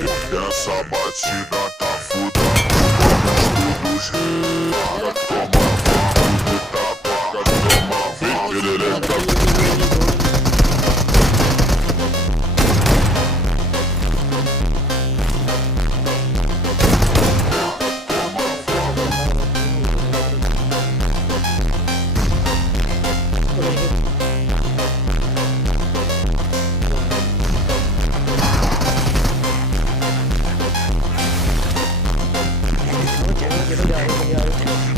Essa batida tá fudendo. Vamos todos para tomar fardo, tabaca, toma vem, Geliyor, geliyor, geliyor.